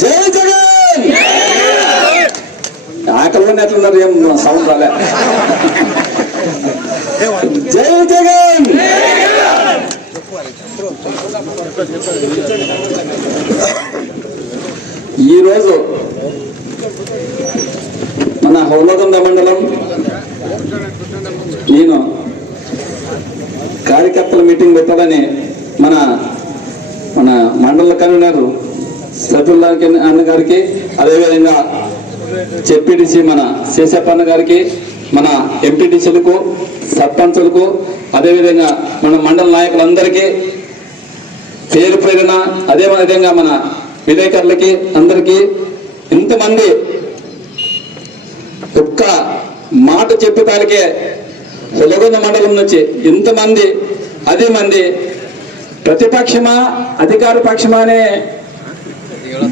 జై జగన్. ఆకలిలోనే ఎట్లున్నారు, ఏం సౌండ్ రాలే. జై జగన్. ఈరోజు మన హౌలగొంద మండలం నేను కార్యకర్తల మీటింగ్ పెట్టాలని మన మన మండల కన్వీనర్ సఫుల్లా అన్న గారికి, అదేవిధంగా జెడ్పీటీసీ మన శేషప్ప అన్న గారికి, మన ఎంపీటీసీలకు, సర్పంచులకు, అదేవిధంగా మన మండల నాయకులందరికీ పేరు ప్రేరణ, అదేవిధంగా మన విలేకరులకి అందరికీ, ఇంతమంది ఒక్క మాట చెప్పేటానికే వెలుగొంద మండలం నుంచి ఇంతమంది 10 మంది ప్రతిపక్షమా అధికార పక్షమా అనే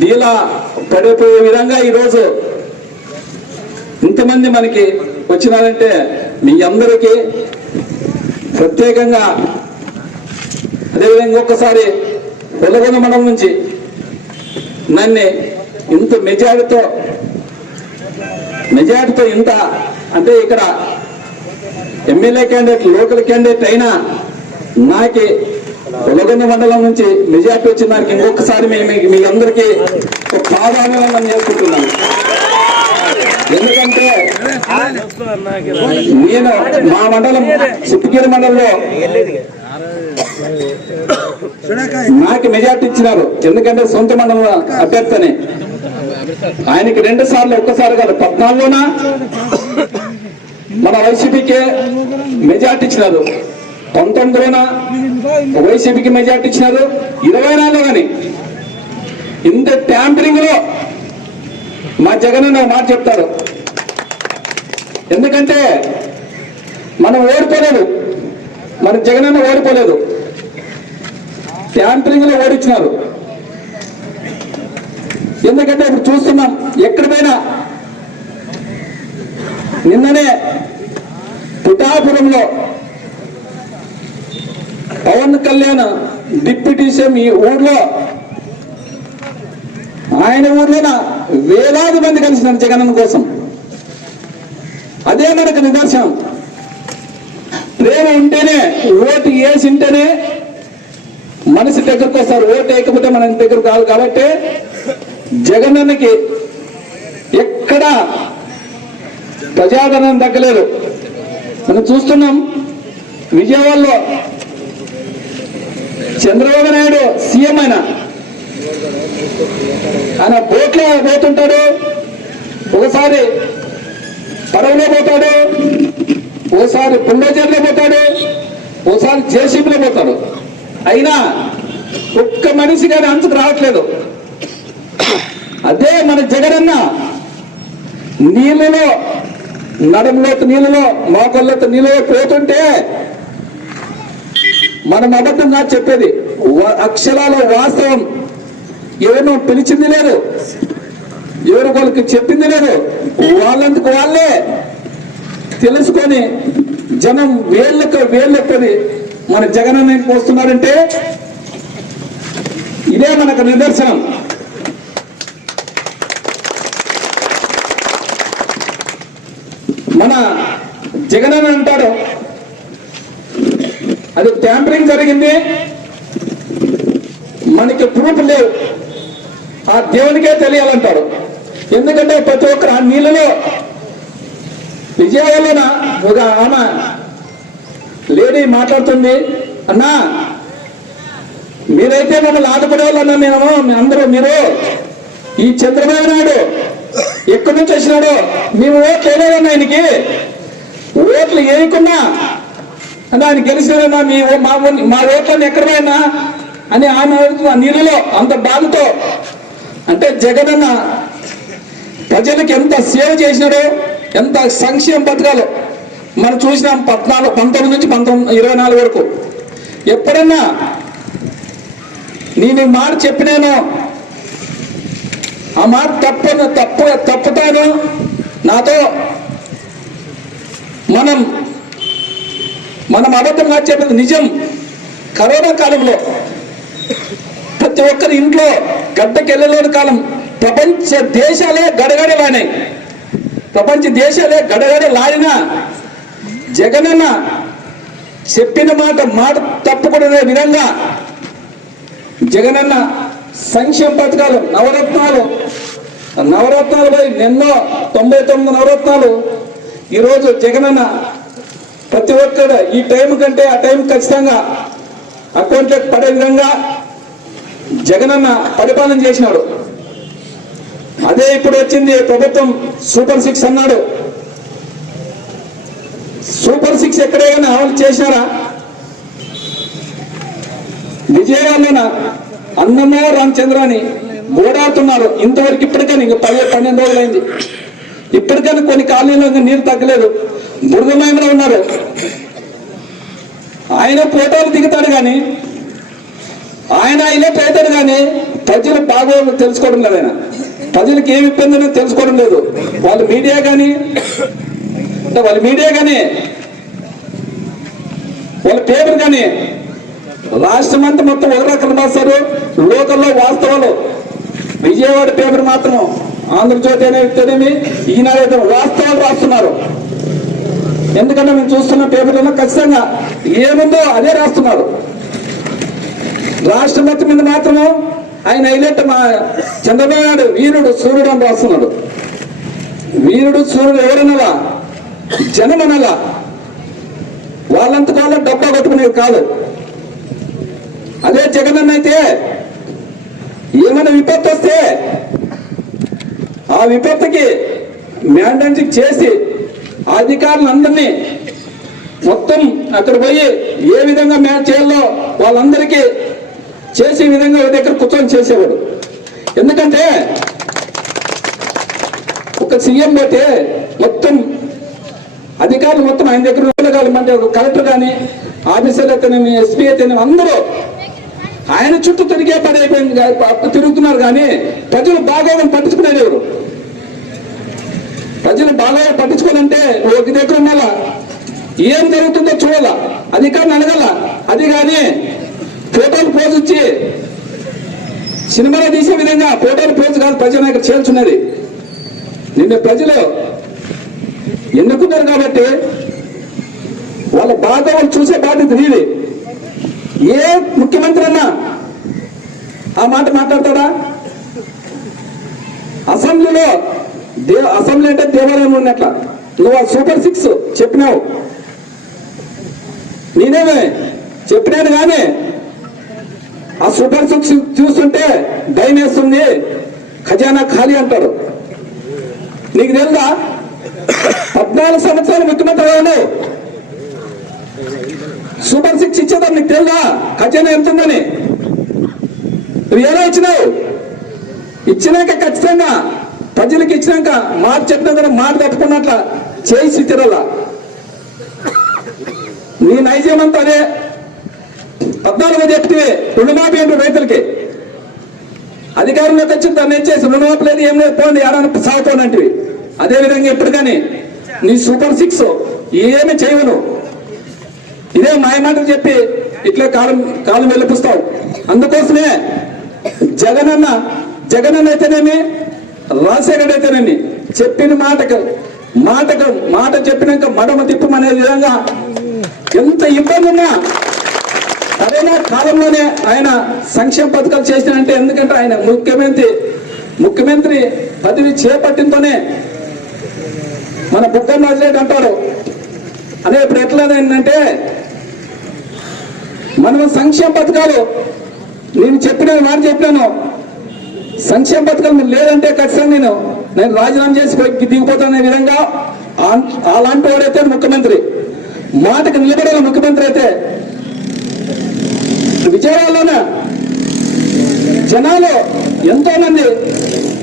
డీలా పడిపోయే విధంగా ఈరోజు ఇంతమంది మనకి వచ్చినారంటే మీ అందరికీ ప్రత్యేకంగా, అదేవిధంగా ఒక్కసారి వెలుగొంద మండలం నుంచి నన్ను ఇంత మెజారిటీతో ఇంత అంటే ఇక్కడ ఎమ్మెల్యే క్యాండిడేట్, లోకల్ క్యాండిడేట్ అయినా నాకి వెలుగొంద మండలం నుంచి మెజారిటీ వచ్చిన దానికి ఇంకొకసారి మీ అందరికీ ఒక పాదాభివందనం చేసుకుంటున్నాను. ఎందుకంటే నేను మా మండలం చిత్తగిరి మండలంలో నాకు మెజార్టీ ఇచ్చినారు. ఎందుకంటే సొంత మండలం అభ్యర్థిని ఆయనకి 2 సార్లు, ఒక్కసారి కాదు 14లోనా మన వైసీపీకే మెజార్టీ ఇచ్చినారు, 19లోనా వైసీపీకి మెజార్టీ ఇచ్చినారు, 24లో కానీ ఇంత ట్యాంపరింగ్ లో మా జగన్ అన్న మాట చెప్తారు. ఎందుకంటే మనం ఓడిపోలేదు, మన జగన్ అన్న ఓడిపోలేదు, ట్యాంపరింగ్ లో ఓడించినారు. ఎందుకంటే ఇప్పుడు చూస్తున్నాం ఎక్కడ పోయినా. నిన్ననే పిఠాపురంలో పవన్ కళ్యాణ్ డిప్యూటీ సీఎం ఈ ఊర్లో, ఆయన ఊర్లోన వేలాది మంది కలిసినారు జగనన్న కోసం. అదే మనకు నిదర్శనం. ప్రేమ ఉంటేనే, ఓటు వేసి ఉంటేనే మనిషి దగ్గరకు వస్తారు. ఓటు వేయకపోతే మన దగ్గర కాదు. కాబట్టి జగనన్నకి ఎక్కడ ప్రజాదరణ తగ్గలేదు. మనం చూస్తున్నాం విజయవాడలో చంద్రబాబు నాయుడు సీఎం ఆయన బోట్లో పోతుంటాడు, ఒకసారి పడవలో పోతాడు, ఓసారి బుల్డోజర్లో పోతాడు, ఓసారి జేసీబీలో పోతాడు. అయినా ఒక్క మనిషి కానీ అంచుకు రావట్లేదు. అదే మన జగనన్న నీళ్ళలో, నడంలోతు నీళ్ళలో, మోకాళ్ళతో నీళ్ళలో పోతుంటే మనం అబద్ధంగా చెప్పేది, అక్షరాల వాస్తవం. ఎవరినో పిలిచింది లేదు, ఎవరి వాళ్ళకి చెప్పింది లేదు. వాళ్ళందుకు వాళ్ళే తెలుసుకొని జనం వేళ్ళెక్కని మన జగనన్న పోస్తున్నారంటే ఇదే మనకు నిదర్శనం. మన జగనన్న అంటాడు అది ట్యాంపరింగ్ జరిగింది, మనకి ప్రూఫ్ లేవు, ఆ దేవునికే తెలియాలంటాడు. ఎందుకంటే ప్రతి ఒక్కరు ఆ నీళ్ళలో విజయవాడలోన ఒక ఆమె లేడీ మాట్లాడుతుంది, అన్నా మీరైతే మమ్మల్ని ఆదుకునే వాళ్ళన్నా మేము అందరూ, మీరు ఈ చంద్రబాబు నాయుడు ఎక్కడి నుంచి వచ్చినాడు, మేము ఓట్లు వేయలేదన్నా, ఆయనకి ఓట్లు వేయకుండా అంటే ఆయన గెలిచినా మా ఓట్లన్నీ ఎక్కడ పోయినా అని ఆమె ఆ నీళ్ళలో అంత బాధతో. అంటే జగనన్న ప్రజలకు ఎంత సేవ చేసినాడో, ఎంత సంక్షేమ పథకాలు మనం చూసినాం. 19 నుంచి 24 వరకు ఎప్పుడన్నా నేను మాట చెప్పినాను, ఆ మాట తప్పుతాను, నాతో మనం అబద్ధంగా చెప్పేది నిజం. కరోనా కాలంలో ప్రతి ఒక్కరి ఇంట్లో గడ్డకెళ్ళలేని కాలం, ప్రపంచ దేశాలే గడగడలాడినాయి. ప్రపంచ దేశాలే గడగడలాడినా జగనన్న చెప్పిన మాట తప్పకూడదే విధంగా జగనన్న సంక్షేమ పథకాలు నవరత్నాలు ఎన్నో 99 నవరత్నాలు ఈరోజు జగనన్న ప్రతి ఒక్కరు ఈ టైం కంటే ఆ టైం ఖచ్చితంగా అకౌంట్లోకి పడే విధంగా జగనన్న పరిపాలన చేసినాడు. అదే ఇప్పుడు వచ్చింది ప్రభుత్వం సూపర్ 6 అన్నాడు. సూపర్ 6 ఎక్కడైనా అమలు చేశారా? విజయవాడలోన అన్నమో రామచంద్రాన్ని ఓడాడుతున్నారు. ఇంతవరకు ఇప్పటికైనా ఇంక 12 రోజులైంది. ఇప్పటికైనా కొన్ని కాలనీలో ఇంకా నీరు తగ్గలేదు, బురదమయంలో ఉన్నారు. ఆయన ఫోటోలు దిగుతాడు కానీ ఆయన పోతాడు కానీ ప్రజలు బాగా తెలుసుకోవడం లేదు. ఆయన ప్రజలకు ఏమి ఇబ్బంది అనేది తెలుసుకోవడం లేదు. వాళ్ళ మీడియా కానీ వాళ్ళ పేపర్ కానీ రాష్ట్రం అంతా మొత్తం వదలకలు రాస్తారు. లోకల్లో వాస్తవాలు విజయవాడ పేపర్ మాత్రం ఆంధ్రజ్యోతి అనేమి ఈనాడు వాస్తవాలు రాస్తున్నారు. ఎందుకంటే మేము చూస్తున్న పేపర్లలో ఖచ్చితంగా ఏముందో అదే రాస్తున్నారు. రాష్ట్ర మొత్తం మీద మాత్రము ఆయన హైలైట్ మా చంద్రబాబు నాయుడు వీరుడు సూర్యుడు అని రాస్తున్నాడు. వీరుడు సూర్యుడు ఎవరన్నలా? జనం అనలా. వాళ్ళంత వాళ్ళ డబ్బా కొట్టుకునేది కాదు. అదే జగనన్న అయితే ఏమైనా విపత్తు వస్తే ఆ విపత్తుకి మ్యాండేట్ చేసి అధికారులందరినీ మొత్తం అక్కడ పోయి ఏ విధంగా మ్యాచ్ చేయాలో వాళ్ళందరికీ చేసే విధంగా దగ్గర కూర్చొని చేసేవాడు. ఎందుకంటే ఒక సీఎం పోతే మొత్తం అధికారులు మొత్తం ఆయన దగ్గర అంటే కలెక్టర్ కానీ ఆఫీసర్లు అయితేనేమి ఎస్పీ అయితేనేమి అందరూ ఆయన చుట్టూ తిరిగే పని అయిపోయింది, తిరుగుతున్నారు. కానీ ప్రజలు బాగోగులు పట్టించుకునేది ఎవరు? ప్రజలు బాగా పట్టించుకోవాలంటే ఒక దగ్గర ఉండాలా, ఏం జరుగుతుందో చూడాలా, అధికారులు అడగాల. అది కానీ ఫోటోలు పోజు ఇచ్చి సినిమాలో తీసే విధంగా ఫోటోలు పోజు కాదు ప్రజలు ఇక్కడ చేల్చున్నది. నిన్న ప్రజలు ఎన్నుకున్నారు కాబట్టి వాళ్ళ బాధలు చూసే బాధ్యత నీది. ఏ ముఖ్యమంత్రి అన్నా ఆ మాట మాట్లాడతాడా? అసెంబ్లీలో అసెంబ్లీ అంటే దేవాలయం ఉన్నట్ల నువ్వు ఆ సూపర్ 6 చెప్పినావు, నేనేమే చెప్పినాను. కానీ ఆ సూపర్ 6 చూస్తుంటే భయం వేస్తుంది, ఖజానా ఖాళీ అంటారు. నీకు తెలుసా 14 సంవత్సరాలు ముఖ్యమంత్రి అయ్యావు, సూపర్ 6 ఇచ్చేదా? నీకు తెలుసా ఖజానా ఎంతుందని? నువ్వు ఎలా ఇచ్చినావు? ఇచ్చినాక ఖచ్చితంగా ప్రజలకు ఇచ్చినాక మాట చెప్పినా కదా మాట తట్టుకున్నట్ల చేసి తిరలా. నీ నైజం అంతా అదే. 14 చెప్తే రుణమాఫీ అంటే రైతులకి అధికారంలోకి వచ్చి దాన్ని ఇచ్చేసి రుణమాఫీ లేదు ఏం లేదు పోండి ఆడని సాగుతానంటివి. అదేవిధంగా ఎప్పుడు కానీ నీ సూపర్ 6 ఏమి చేయను. ఇదే మాయమాటలు చెప్పి ఇట్లే కాలం వెళ్ళిపిస్తావు. అందుకోసమే జగనన్న అయితేనేమి రాజశేఖర్ అయితేనేమి చెప్పిన మాట చెప్పినాక మడమ తిప్పమనే విధంగా ఎంత ఇబ్బంది ఉన్నా సరైన కాలంలోనే ఆయన సంక్షేమ పథకాలు చేసినంటే, ఎందుకంటే ఆయన ముఖ్యమంత్రి పదవి చేపట్టినతోనే మన బుగ్గన రాజరెడ్డి అంటారు. అదే ఇప్పుడు ఎట్లా ఏంటంటే మనం సంక్షేమ పథకాలు నేను చెప్పినాను సంక్షేమ పథకాలు మీరు లేదంటే ఖచ్చితంగా నేను రాజీనామా చేసి దిగిపోతానే విధంగా అలాంటి వాడైతే ముఖ్యమంత్రి మాటకు నిలబడిన ముఖ్యమంత్రి అయితే విజయవాడలోన జనాలు ఎంతో మంది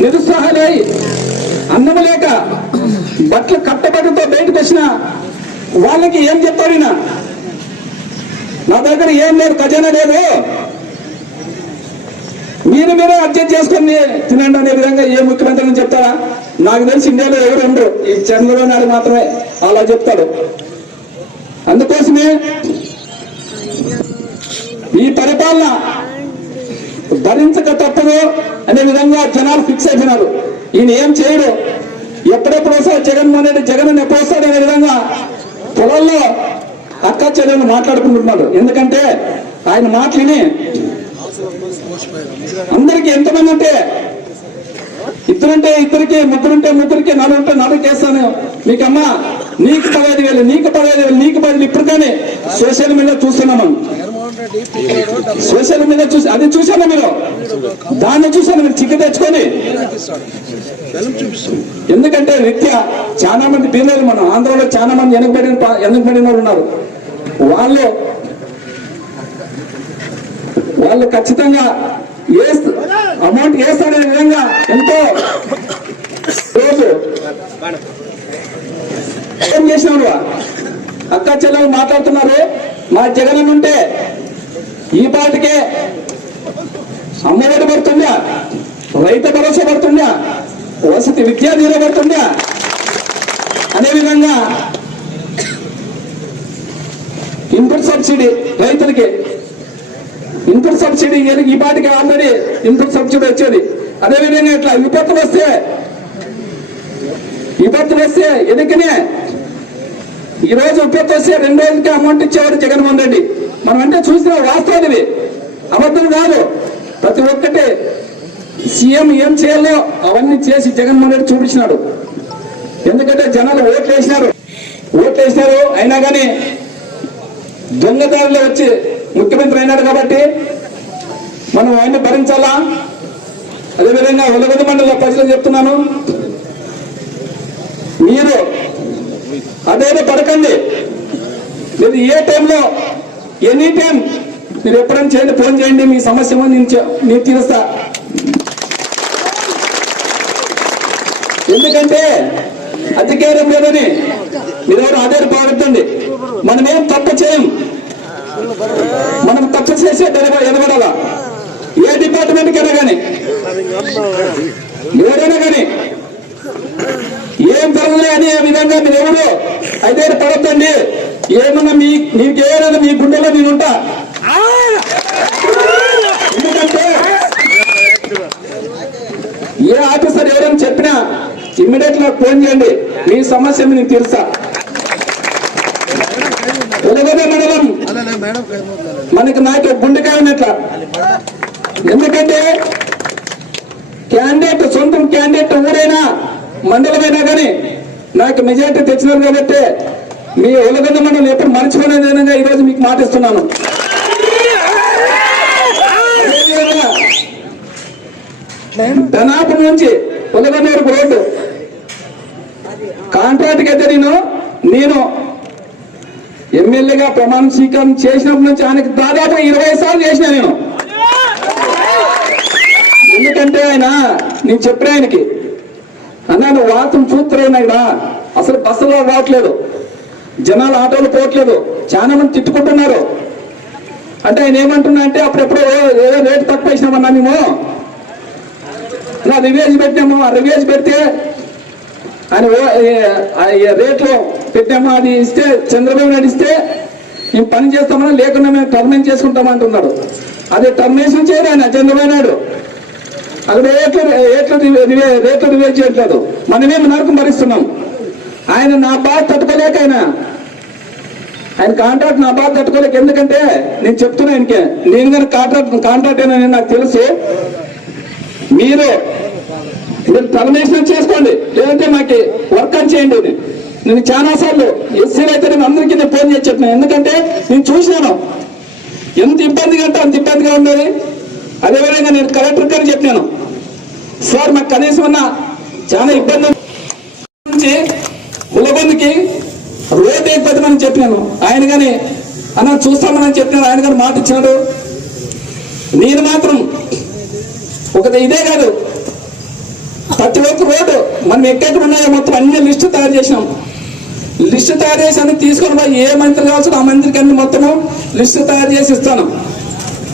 నిరుత్సాహాలై అన్నము లేక బట్టలు కట్టబడితో బయటకు వచ్చిన వాళ్ళకి ఏం చెప్తారు? నా దగ్గర ఏం లేదు, ఖజానా లేదు, మీరే అడ్జస్ట్ చేసుకుని తినండి అనే విధంగా ఏ ముఖ్యమంత్రి చెప్తారా? నాకు తెలిసి ఇండియాలో ఎవరు ఉండరు, ఈ చంద్రబాబు నాయుడు మాత్రమే అలా చెప్తాడు. అందుకోసమే ఈ పరిపాలన భరించక తప్పదు అనే విధంగా జనాలు ఫిక్స్ అయిపోయినారు. ఈయన ఏం చేయడు, ఎప్పుడెప్పుడు వస్తాడు జగన్మోహన్ రెడ్డి, జగన్ ఎప్పుడు వస్తాడు అనే విధంగా పొలంలో అక్క చెల్లెలు మాట్లాడుకుంటున్నాడు. ఎందుకంటే ఆయన మాటలిని అందరికి ఎంతమంది ఉంటే ఇద్దరుంటే ఇద్దరికి, ముగ్గురుంటే ముగ్గురికి, నలుగురుంటే నలుగురికి వేస్తాను. మీకమ్మా నీకు 15,000, నీకు 15,000, నీకు 10,000 ఇప్పుడు కానీ సోషల్ మీడియా చూస్తున్నాం. సోషల్ మీడియా చూసి అది చూసాను, మీరు దాన్ని చూసాను, మీరు చిక్కు తెచ్చుకొని. ఎందుకంటే రీత్యా చాలా మంది బీదలు మన ఆంధ్రలో చాలా మంది వెనకబడిన వాళ్ళు ఉన్నారు. వాళ్ళు ఖచ్చితంగా అమౌంట్ వేస్తాడే విధంగా ఎంతో రోజు ఏం చేసినాడు. అక్క చెల్లెలు మాట్లాడుతున్నారు, మా జగన్ ఉంటే ఈ పాటికే అమ్మఒడి పడుతుందా, రైతు భరోసా పడుతుందా, వసతి విద్యా దీవెన పడుతుందా అనే విధంగా ఇన్పుట్ సబ్సిడీ రైతులకి, ఇన్పుట్ సబ్సిడీ ఈ పాటికి ఆల్రెడీ ఇన్పుట్ సబ్సిడీ వచ్చేది. అదేవిధంగా ఇట్లా విపత్తులు వస్తే ఎదుకనే ఈ రోజు విపత్తు వస్తే 2 రోజులకి అమౌంట్ ఇచ్చేవాడు జగన్మోహన్ రెడ్డి. మనం అంటే చూసిన వాస్తవం ఇది, అబద్ధం కాదు. ప్రతి ఒక్కటి సీఎం ఏం చేయాలో అవన్నీ చేసి జగన్మోహన్ రెడ్డి చూపించినాడు. ఎందుకంటే జనాలు ఓట్లు వేసినారు, అయినా కానీ దొంగదారులు వచ్చి ముఖ్యమంత్రి అయినాడు కాబట్టి మనం ఆయన భరించాలా. అదేవిధంగా ఉలగొంద మండల ప్రజలు చెప్తున్నాను, మీరు అదేదో పడకండి. మీరు ఏ టైంలో ఎనీ టైం మీరు ఎప్పుడైనా చేయండి, ఫోన్ చేయండి, మీ సమస్య నేను తీరుస్తా. ఎందుకంటే అధికారం లేదని మీరెవరు అదే పాడుతుంది. మనమేం తప్పు చేయం, మనం తప్పు చేసే ఎనబడాలా. ఏ డిపార్ట్మెంట్కి అయినా కానీ, ఎవరైనా కానీ ఏం జరగలే అనే విధంగా మీరు ఎవరు అయితే పడద్దండి. ఏమన్నా మీకేమైనా మీ గుండెలో నేనుంటా. ఎందుకంటే ఏ ఆఫీసర్ ఎవరైనా చెప్పినా ఇమ్మీడియట్ గా ఫోన్ చేయండి, మీ సమస్య నేను తీరుస్తా. ఉలగొంద మండలం మనకి నాకు గుండెకాయ ఉన్నట్ల. ఎందుకంటే క్యాండిడేట్, సొంతం క్యాండిడేట్ ఊరైనా మండలమైనా కానీ నాకు మెజార్టీ తెచ్చినారు కాబట్టి మీ ఉలగొంద మండలం ఎప్పుడు మర్చిపోయిన విధంగా ఈరోజు మీకు మాటిస్తున్నాను. ధనాపురం నుంచి ఉలగొంద వరకు రోడ్డు కాంట్రాక్ట్ అయితే నేను ఎమ్మెల్యేగా ప్రమాణ స్వీకారం చేసినప్పటి నుంచి ఆయనకి దాదాపు 20 సార్లు చేసిన నేను. ఎందుకంటే నేను చెప్పిన ఆయనకి, అన్నా నువ్వు వార్తను చూస్తున్నాయినా అసలు బస్సులో రావట్లేదు, జనాలు ఆటోలు పోవట్లేదు, చాలా మంది తిట్టుకుంటున్నారు. అంటే ఆయన ఏమంటున్నా అంటే అప్పుడెప్పుడు ఏదో రేటు తక్కువ వేసినామన్నా మేము రివేజ్ పెట్టాము. ఆ రివేజ్ పెడితే ఆయన రేట్లు పెట్టాము, అది ఇస్తే చంద్రబాబు నాయుడు ఇస్తే మేము పని చేస్తామని, లేకుండా మేము టర్మినేషన్ చేసుకుంటామంటున్నాడు. అది టర్మినేషన్ చేయరు ఆయన చంద్రబాబు నాయుడు. అది రేట్లు రివేజ్ చేయట్లేదు, మనమేమి నరకం భరిస్తున్నాం. ఆయన నా బాధ తట్టుకోలేక ఆయన కాంట్రాక్ట్ నా బాధ తట్టుకోలేక. ఎందుకంటే నేను చెప్తున్నా ఆయనకి, నేను కానీ కాంట్రాక్ట్ అయినా నాకు తెలుసు. మీరు టర్మినేషన్ చేసుకోండి, లేదంటే మాకు వర్క్ అని చేయండి. నేను చాలా సార్లు ఎస్సీలు అయితే నేను అందరికీ నేను ఫోన్ చేసి చెప్పినాను. ఎందుకంటే నేను చూసినాను ఎంత ఇబ్బందిగా అంటే అంత ఇబ్బందిగా ఉండేది. అదేవిధంగా నేను కలెక్టర్ గారు చెప్పినాను, సార్ మాకు కనీసం అన్న చాలా ఇబ్బంది నుంచి ఉలగొందకి రోడ్ వేయకపోతామని చెప్పినాను. ఆయన కానీ అన్న చూస్తామని చెప్పినాను, ఆయన కానీ మాట ఇచ్చినాడు. నేను మాత్రం ఇదే కాదు, ప్రతి ఒక్క రోడ్డు మనం ఎక్కడెక్కడ ఉన్నాయో మొత్తం అన్ని లిస్టు తయారు చేసినాం. లిస్టు తయారు చేసి అన్ని తీసుకొని పోయి ఏ మంత్రి కావచ్చు ఆ మంత్రికి అన్ని మొత్తము లిస్టు తయారు చేసి ఇస్తాను.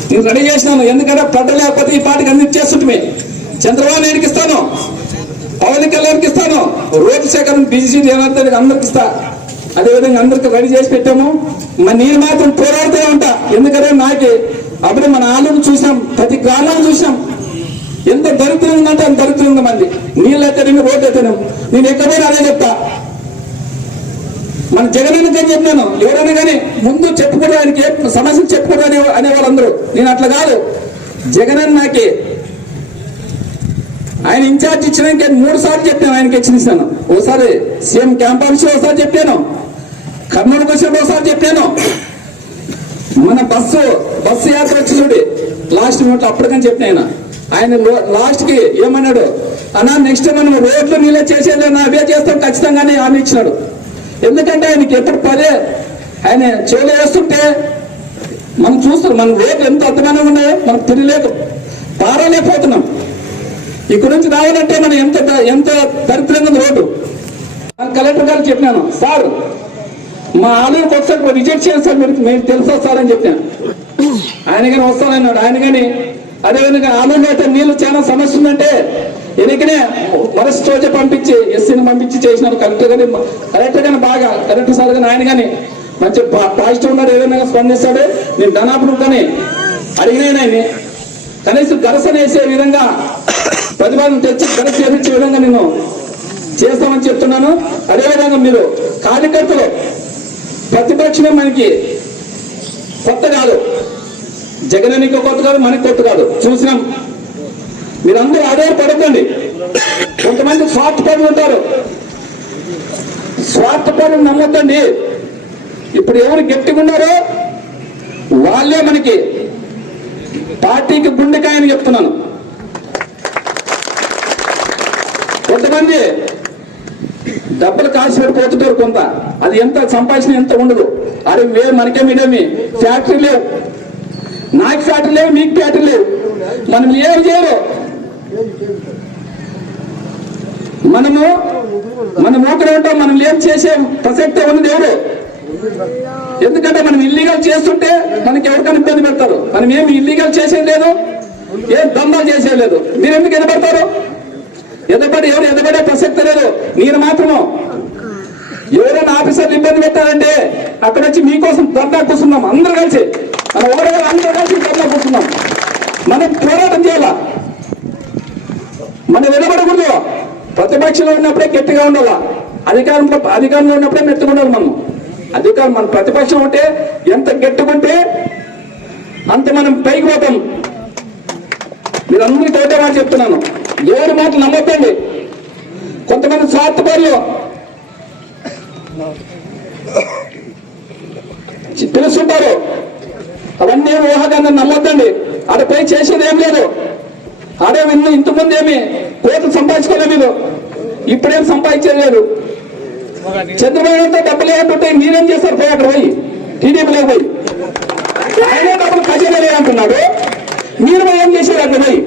నేను రెడీ చేసినాను. ఎందుకంటే పడ్డ లేకపోతే ఈ పాటికి అన్ని ఇచ్చేస్తుంటే చంద్రబాబు నాయుడికి ఇస్తాను, పవన్ కళ్యాణ్కి ఇస్తాను, రోడ్డు శాఖను బీజేపీ జనార్దన్కి అందరికి ఇస్తా. అదేవిధంగా అందరికి రెడీ చేసి పెట్టాము. మరి నేను మాత్రం పోరాడుతూనే ఉంటా. ఎందుకంటే నాకు ఈరోజు మన ఆలూరు చూసాం, ప్రతి గ్రామాన్ని చూసాం. ఎంత దరిద్రం ఉందంటే అంత దరిద్రం ఉంది మంది. నీళ్ళు అయితేనేమి, రోడ్డు అయితేనేమి. నేను ఎక్కడైనా అదే చెప్తా. మన జగనన్నకి ఏం చెప్పినాను, ఎవరైనా కానీ ముందు చెప్పుకోవడం, ఆయనకి ఏ సమస్యలు చెప్పుకోవడం అనేవాళ్ళందరూ. నేను అట్లా కాదు. జగనన్నకి ఆయన ఇన్ఛార్జ్ ఇచ్చినాక 3 సార్లు చెప్పాను, ఆయనకి హెచ్చరిస్తాను. ఓసారి సీఎం క్యాంప్ ఆఫీస్ ఒకసారి చెప్పాను, కర్నూలుకు వచ్చినప్పుడు ఒకసారి చెప్పాను. మన బస్సు యాత్ర వచ్చి చూడి లాస్ట్ మినిట్లో అప్పటికని చెప్పిన ఆయన లాస్ట్ కి ఏమన్నాడు, అన్నా నెక్స్ట్ మనం రోడ్లు నీళ్ళే చేసేది అవే చేస్తాం ఖచ్చితంగానే హామీ ఇచ్చినాడు. ఎందుకంటే ఆయనకి ఎప్పుడు పదే ఆయన చెవులు వేస్తుంటే మనం చూస్తున్నాం, మన రోడ్లు ఎంత అర్థమైనా ఉన్నాయో మనం పారలేకపోతున్నాం. ఇక్కడ నుంచి రావాలంటే మనం ఎంత దరిద్రంగా రోడ్డు. కలెక్టర్ గారు చెప్పినాను, సార్ మా ఆలూరుకి ఒకసారి రిజెక్ట్ చేయండి సార్, మీరు తెలుసా సార్ అని చెప్పాను. ఆయన కానీ వస్తానన్నాడు. ఆయన కానీ అదేవిధంగా ఆలూరులో అయితే నీళ్ళు చాలా సమస్య ఉందంటే ఎన్నికనే వరస్ట్ రోజే పంపించి ఎస్సీని పంపించి చేసినారు. కలెక్టర్ కానీ బాగా కలెక్టర్ సార్ కానీ ఆయన కానీ మంచి పాజిటివ్ ఉన్నాడు, ఏదైనా స్పందిస్తాడు. నేను ధనాపురం కానీ అడిగినాను ఆయన్ని, కనీసం గరసన వేసే విధంగా ప్రతిపాదన తెచ్చి గరస చేయించే విధంగా నేను చేస్తామని చెప్తున్నాను. అదేవిధంగా మీరు కార్యకర్తలు ప్రతిపక్షమే మనకి కొత్త కాదు, జగనన్నకి కొత్త కాదు, మనకి కొత్త కాదు, చూసినాం. మీరందరూ అదే పడకండి. కొంతమంది స్వార్థపరులు ఉంటారు, స్వార్థపరులు నమ్మొద్దండి. ఇప్పుడు ఎవరు గట్టిగా ఉన్నారో వాళ్ళే మనకి పార్టీకి గుండెకాయని చెప్తున్నాను. కొంతమంది డబ్బులు కాసి పెడిపోతుంటారు కొంత, అది ఎంత సంపాదించిన ఎంత ఉండదు. అరే మనకేమి ఫ్యాక్టరీ లేవు, నాకు ఫ్యాక్టరీ లేవు, మీకు ఫ్యాక్టరీ లేవు, మనం ఏమి చేయరు. మనం ఊకనే ఉంటాం, మనం ఏం చేసే ప్రసక్తే ఉన్నది ఎవరు. ఎందుకంటే మనం ఇల్లీగల్ చేస్తుంటే మనకి ఎవరికైనా ఇబ్బంది పెడతారు. మనం ఏమి ఇల్లీగల్ చేసేది లేదు, ఏం దందాలు చేసేది లేదు. మీరు ఎందుకు ఎదబడతారు? ఎవరు ఎదబడే ప్రసక్తి లేదు. నేను మాత్రము ఎవరైనా ఆఫీసర్లు ఇబ్బంది పెట్టాలంటే అక్కడ వచ్చి మీకోసం ధర్నా కూర్చున్నాం, అందరూ కలిసి అందరూ కలిసి ధర్నా కూర్చున్నాం. మనం పోరాటం చేయాల, మనం ఎదబడకూడదు. ప్రతిపక్షంలో ఉన్నప్పుడే గట్టిగా ఉండాలా, అధికారంలో ఉన్నప్పుడే మెత్తగా ఉండాలి. మన ప్రతిపక్షం ఉంటే ఎంత గట్టిగుంటే అంత మనం పైకి పోతాం. మీరందరికీ ఒకటే మాట చెప్తున్నాను, ఎవరి మాటలు నమ్మొద్దండి. కొంతమంది స్వార్థపరులు తెలుసుంటారు, అవన్నీ ఊహాగాన్ని నమ్మొద్దండి. ఆడపై చేసేది ఏం లేదు. ఆడే ఇంతకుముందు ఏమి కోట్లు సంపాదించుకోలేదు, మీరు ఇప్పుడేం సంపాదించేది లేదు. చంద్రబాబు డబ్బులు ఏమంటుంటే మీరేం చేస్తారు? పోయి అక్కడ పోయి టీడీపీలో పోయి ఆయనే డబ్బులు ఖజానా లేదంటున్నాడు, మీరు ఏం చేశారు అక్కడ పోయి?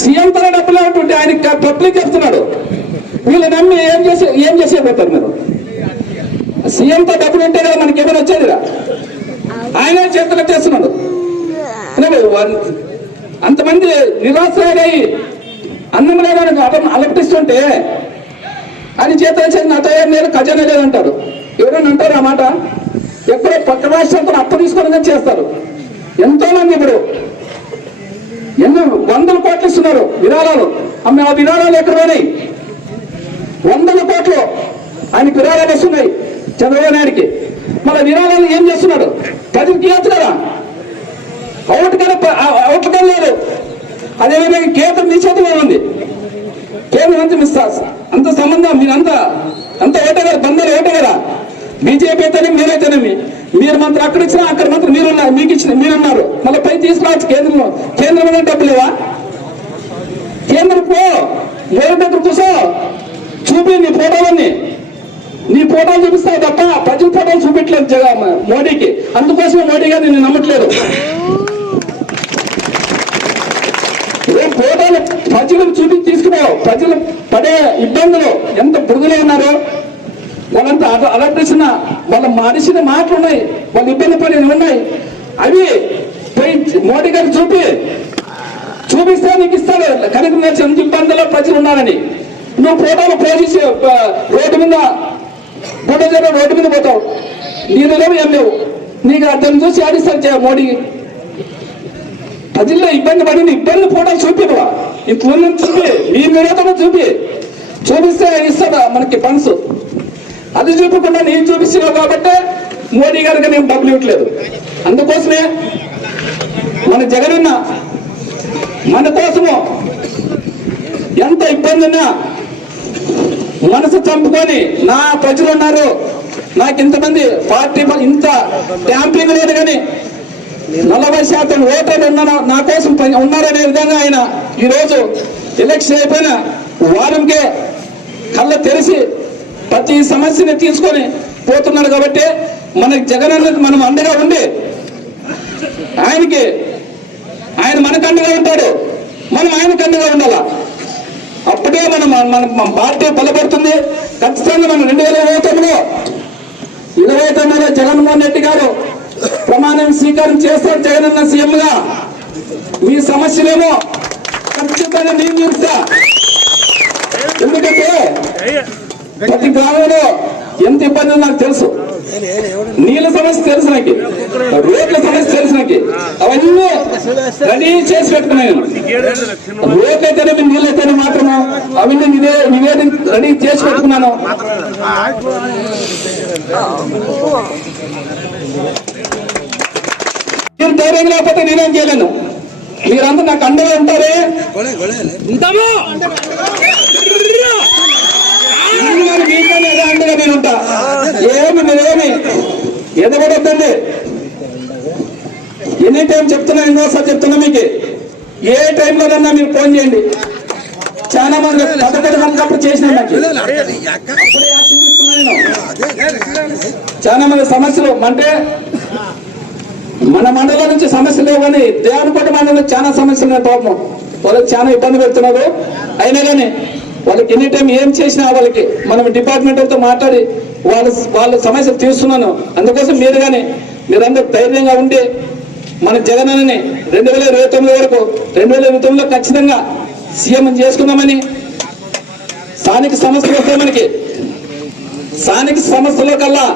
సీఎం తన డబ్బులు ఏమంటుంటే ఆయన పబ్లిక్ చెప్తున్నాడు, వీళ్ళు నమ్మి ఏం చేసేపోతారు మీరు? సీఎంతో డబ్బులు ఉంటే కదా మనకి ఏమైనా వచ్చేదిరా? ఆయన చేతులు చేస్తున్నాడు. అంతమంది నిరాశ్రయులై అన్నం లేదని అలపటిస్తుంటే ఆయన చేతులు వచ్చేది నాతో ఏం లేదు, ఖజానా లేదంటారు. ఎవరైనా అంటారు ఆ మాట? ఎక్కడో పక్క రాష్ట్రంతో అప్పు తీసుకొని చేస్తారు. ఎంతో మంది ఇప్పుడు ఎన్నో 100 కోట్లు ఇస్తున్నారు విరాళాలు. ఆ విరాళాలు ఎక్కడ పోయినాయి? 100 కోట్లు ఆయనకి విరాళాలు వస్తున్నాయి చంద్రబాబు నాయుడికి. మళ్ళీ విరాళాలు ఏం చేస్తున్నాడు? ప్రజలకు ఇవ్వచ్చు కదా, అవుట్గా లేదు. అదేవిధంగా కేంద్రం మీ చేతిలో ఉంది, కేంద్రం అంత సంబంధం మీరంతా ఒకటే కదా, బంధాలు ఒకటే కదా. బీజేపీ అయితేనేమి మీరైతేనేమి, మీరు మంత్రి అక్కడ ఇచ్చినా అక్కడ మంత్రి మీరున్నారు, మీకు ఇచ్చిన మీరున్నారు. మళ్ళీ పై తీసుకురావచ్చు కేంద్రంలో డబ్బు లేవా? కేంద్రం పో, వేరే దగ్గర కూర్చో, చూపి నీ ఫోటోలన్నీ, నీ ఫోటోలు చూపిస్తావు తప్ప ప్రజల ఫోటోలు చూపించలేదు మోడీకి. అందుకోసమే మోడీ గారు నేను నమ్మట్లేదు. ఫోటోలు ప్రజలకు చూపించి తీసుకున్నావు. ప్రజలు పడే ఇబ్బందులు ఎంత బురుగులే ఉన్నారో వాళ్ళంతా అలర్టిసిన వాళ్ళ మనిషిని మాటలు ఉన్నాయి, వాళ్ళు ఇబ్బంది పడి ఉన్నాయి. అవి పోయి మోడీ గారు చూపిస్తే నీకు ఇస్తాడు. కనుక ఎంత ఇబ్బందుల్లో ప్రజలు ఉన్నారని నువ్వు ఫోటోలు పోలీసు రోడ్డు మీద పోతావు, నీళ్ళు లేవు ఏం లేవు. నీకు అతను చూసి ఆడిస్తారు మోడీ. ప్రజల్లో ఇబ్బంది పడింది, ఇబ్బంది ఫోటోలు చూపివా, ఇంట్లో చూపి, ఈ మీడియాతో చూపిస్తే ఇస్తాడా మనకి ఫండ్స్. అది చూపకుండా నేను చూపిస్తున్నావు కాబట్టి మోడీ గారికి నేను డబ్బులు ఇవ్వట్లేదు. అందుకోసమే మన జగనన్న మన కోసము ఎంత ఇబ్బంది ఉన్నా మనసు చంపుకొని, నా ప్రజలు ఉన్నారు, నాకు ఇంతమంది పార్టీ ఇంత ట్యాంపింగ్ లేదు కానీ 40% ఓటర్లు ఉన్నా నా కోసం ఉన్నారనే విధంగా ఆయన ఈరోజు ఎలక్షన్ అయిపోయిన వారంకే కళ్ళ తెరిచి ప్రతి సమస్యని తీసుకొని పోతున్నాడు. కాబట్టి మనకి జగన్ అన్నది మనం అండగా ఉండి ఆయన మనకు అండగా ఉంటాడు, మనం ఆయనకు అండగా ఉండాలా. అప్పుడే మన పార్టీ బలపడుతుంది. ఖచ్చితంగా మనం 2029లో జగన్మోహన్ రెడ్డి గారు ప్రమాణం స్వీకారం చేస్తారు. జగనన్న సీఎంగా మీ సమస్యలేమో ఖచ్చితంగా నేను తీరుస్తా. ఎందుకంటే ప్రతి గ్రామంలో ఎంత ఇబ్బంది నాకు తెలుసు. నీళ్ళ సమస్య తెలుసు నాకు, రోడ్ల సమస్య తెలుసు నాకు. అవన్నీ రెడీ చేసి పెట్టుకున్నాను. రోడ్లు అయితేనే నీళ్ళు అయితేనే మాత్రము అవన్నీ నివేదన రెడీ చేసి పెట్టుకున్నాను. మీరు ధైర్యం లేకపోతే నేనేం చేయలేను. మీరందరూ నాకు అండగా ఉంటారే, అండగా నేను ఉంటా. నేనేమి ఎదగొడొద్దండి. ఎనీ టైం చెప్తున్నా, ఇంకోసారి చెప్తున్నా, మీకు ఏ టైంలోనన్నా మీరు ఫోన్ చేయండి. చాలా మంది 11 మంది అప్పుడు చేసిన చాలా మంది సమస్యలు అంటే మన మండలం నుంచి సమస్యలు లేవు కానీ దేవనపట్ట మండలం చాలా సమస్యలు ఉన్నాయి. పాపం వాళ్ళకి చాలా ఇబ్బంది పెడుతున్నారు. అయినా కానీ వాళ్ళకి ఎనీ టైం ఏం చేసినా వాళ్ళకి మనం డిపార్ట్మెంట్తో మాట్లాడి వాళ్ళ సమస్యలు తీరుస్తున్నాను. అందుకోసం మీరు కానీ మీరందరూ ధైర్యంగా ఉండి మన జగనన్నని 2029 వరకు 2029లో ఖచ్చితంగా సీఎం చేసుకుందామని. స్థానిక సమస్యలు వస్తాయి మనకి. స్థానిక సమస్యల కల్లా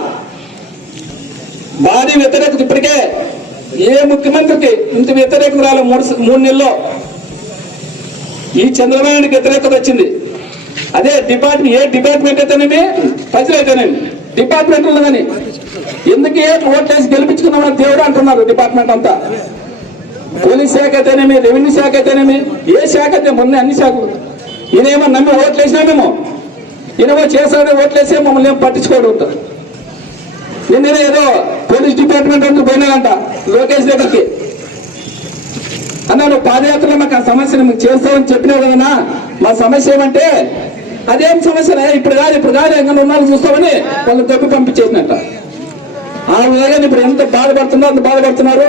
భారీ వ్యతిరేకత ఇప్పటికే ఏ ముఖ్యమంత్రికి ఇంత వ్యతిరేకత రాలే. 3 నెలల్లో ఈ చంద్రబాబు నాయుడికి వ్యతిరేకత వచ్చింది. అదే ఏ డిపార్ట్మెంట్ అయితేనేమి, ప్రజలు అయితేనేమి, డిపార్ట్మెంట్లో కానీ ఎందుకు ఓట్లేసి గెలిపించుకున్నామని దేవుడు అంటున్నారు. డిపార్ట్మెంట్ అంతా పోలీస్ శాఖ అయితేనేమి, రెవెన్యూ శాఖ అయితేనేమి, ఏ శాఖ అయితే మొన్న అన్ని శాఖలు ఈయనేమో నమ్మి ఓట్లేసినా మేము ఈయనేమో చేసాడే ఓట్లేసే మమ్మల్ని ఏం పట్టించుకోడు ఉంటారు. నిన్న ఏదో పోలీస్ డిపార్ట్మెంట్ అంటూ పోయినాడంట లోకేష్ దగ్గరికి. అన్నా నువ్వు పాదయాత్రలో మాకు ఆ సమస్యను మీకు చేస్తామని చెప్పినావు కదన్నా, మా సమస్య ఏమంటే అదేం సమస్య ఇప్పుడు కాదు ఇంకా ఉన్నాళ్ళు చూస్తామని వాళ్ళు తప్పి పంపించేసినట్ట. ఆ విధంగా ఇప్పుడు ఎంత బాధపడుతుందో అంత బాధపడుతున్నారు.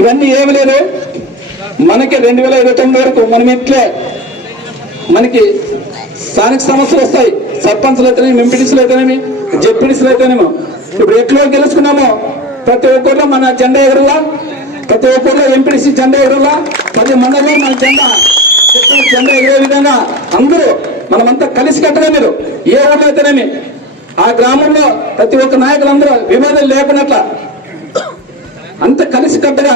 ఇవన్నీ ఏమి లేదు. మనకి 2029 వరకు మనం ఇట్లే మనకి స్థానిక సమస్యలు వస్తాయి. సర్పంచ్లు అయితేనేమి, ఎంపీటీసీలు అయితేనేమి, జెడ్పీటీసీలు అయితేనేమో ఇప్పుడు ఎట్లా గెలుచుకున్నామో ప్రతి ఒక్కరిలో మన జెండా ఎగరలా, ప్రతి ఒక్కరిలో ఎంపీటీసీ జెండా ఎగరలా, 10 మండలంలో మన జెండా ఎగిరే విధంగా అందరూ మనమంతా కలిసి కట్టగా మీరు ఏ ఊళ్ళో అయితేనేమి ఆ గ్రామంలో ప్రతి ఒక్క నాయకులందరూ విభేదం లేకున్నట్ల అంత కలిసి కట్టగా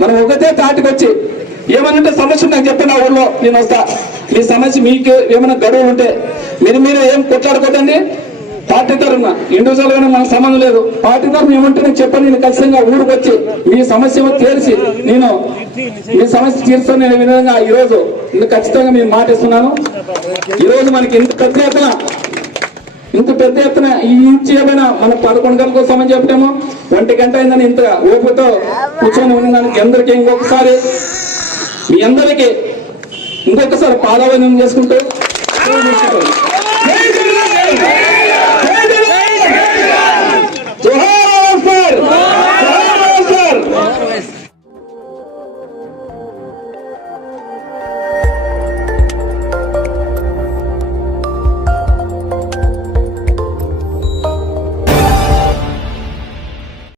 మనం ఒకటే తాటికి వచ్చి ఏమనంటే సమస్య నాకు చెప్పిన ఊళ్ళో నేను వస్తా. మీ సమస్య మీకు ఏమైనా గడువులు ఉంటే మీరు ఏం కొట్లాడుకోదండి. పార్టీ తరఫున ఇండివిజువల్ గానే మనకు సంబంధం లేదు. పార్టీ తరఫున ఏమంటే నేను చెప్పాను. నేను ఖచ్చితంగా ఊరికి వచ్చి మీ సమస్య తెలిసి నేను మీ సమస్య తీరుస్తాను. నేను విధంగా ఈరోజు ఖచ్చితంగా మేము మాట ఇస్తున్నాను. ఈరోజు మనకి ఇంత పెద్ద ఎత్తున ఈ ఇంచి ఏమైనా మన 11 గంటల కోసం అని చెప్పాము. 1 గంట అయిందని ఇంత ఓపికతో కూర్చొని ఉన్నదానికి అందరికీ ఇంకొకసారి మీ అందరికీ ఇంకొకసారి పాదావందనం చేసుకుంటూ